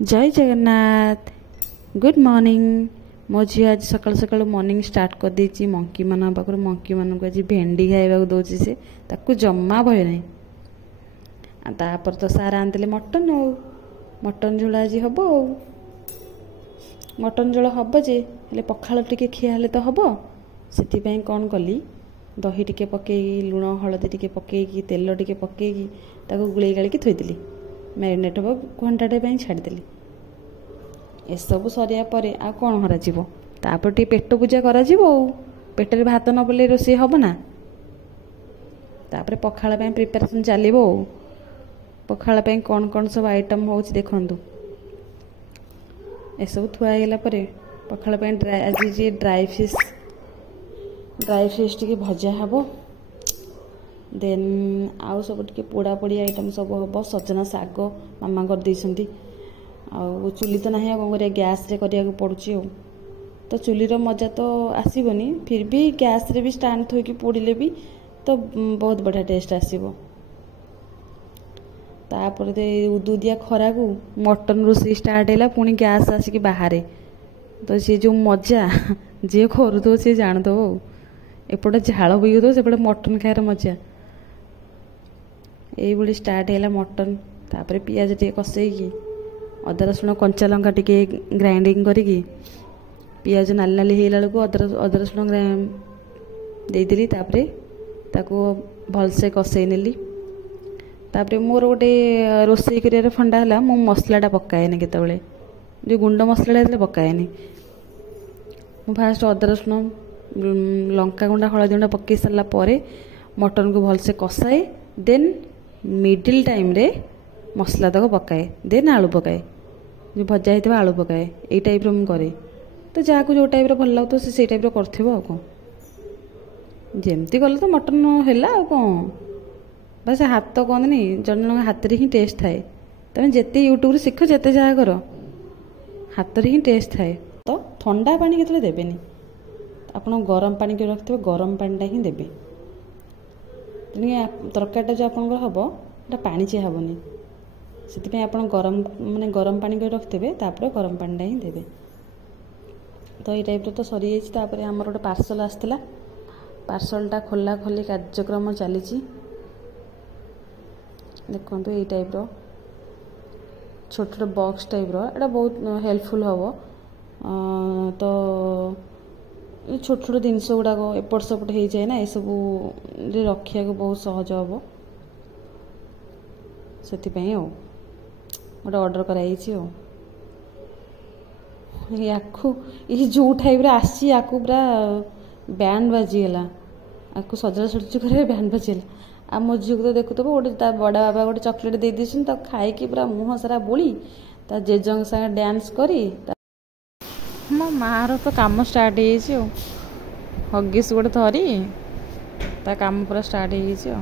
जय Jagannath good morning. मो झी आज सकाल सकाल मॉर्निंग स्टार्ट कर देची मंकी मान पाखर मंकी मान आज भेंडी खाइबा दौर से ताकू जमा भय ना तापर तो सार आनते मटन मटन झोल आज हम मटन झोल हम जे हेले पखाल टिके खिया हेले तो हम से कौन कली दही टिके पकई लुण हलदी टिके पकईकी तेल टिके पकईकी ताकू गुड़े गाड़ी थोदी मैरिनेट हम घंटाटे छाड़देली एसबू सरिया पर आ कौन करापर टे पेट पूजा कर पेटर भात न पड़े रोषे हम ना तापर पखाल प्रिपेरेसन चलो पखाल कौन कौन सब आइटम हो देखु एसबू थुआला पखाल आज ड्राई फिश टी भजा हम देन आउ सब टे पोड़ा पोड़ी आइटम सब हम सजना साग मामा कर देइसंती आ चुली तो ना कौन कर गैस रे करिया पड़ुची तो चुलीर मजा तो आसबनी फिर भी गैस रे भी स्टैंड थोकी पोड़िले भी तो बहुत बढ़िया टेस्ट आसो तापर उदुदिया खरा को मटन रोषे स्टार्ट है पुणी गैस आसिक बाहर तो सी जो मजा जी करूद सी जानद एपटे झाड़ बोईद सेपटे मटन खार मजा ये स्टार्ट है मटन तापर पियाज टे कसेकी अदा रसुण कंचा लंका टिके ग्राइंडिंग करिकी पियाज नाली नाली होला बेलू अदा रसुण देदेली तापरे ताको भलसे कसई नेली तापरे मोर गोटे रोषे कर फंडा है मो मसलाटा पकाएनि केतबेले जो गुंड मसला पकाएनि मु फास्ट अदा रसुण लंका गुंडा हलदी गुंडा पकई सारा पर मटन को भलसे कसाए देन मिडिल टाइम रे मसला तक पकाए देन आलू पकाए जो भजा होता आलू पकाए यही टाइप मुझे करे तो जहाँ को जो टाइप भल लगो से टाइप कर कौन जमती कले तो मटन है कौन बस हाथ तो कहते जन जन हाथ में ही टेस्ट थाए तुम जिते यूट्यूब शिख जिते जहाँ कर हाथ में ही टेस्ट थाए तो ठंडा पानी के देवेनि आप गरम पानी के रखिथे गरम पानीटा ही देवे तरकारीटा जो आप हम पानी चिया हेनी से आप गरम माने गरम पानी कर रखिथे तापर गरम पानीटा ही देवे तो ये टाइप तो सरी जापर आमर गोटे पार्सल आसला पार्सलटा खोला खोली कार्यक्रम चली देखो ये टाइप छोट छोट बॉक्स टाइप एटा बहुत हेल्पफुल हम तो छोट छोट जिनस गुड़ाक एपट सेपट हो जाए ना ये सब रखा बहुत सहज हम से गोटे ऑर्डर कराई ये जो टाइप आसी पूरा बैंड बाजीगला आपको सजड़ा सजी कर बैंड बाजीगला आ मो झील को तो देखु गोटे बड़ा बाबा गोटे चॉकलेट दे दी तो खाई पूरा मुँह सारा बोली ता जेजंग संगे डांस करी मो मार तो काम स्टार्ट हो हगिस गोटे धरी ता काम पूरा स्टार्ट हो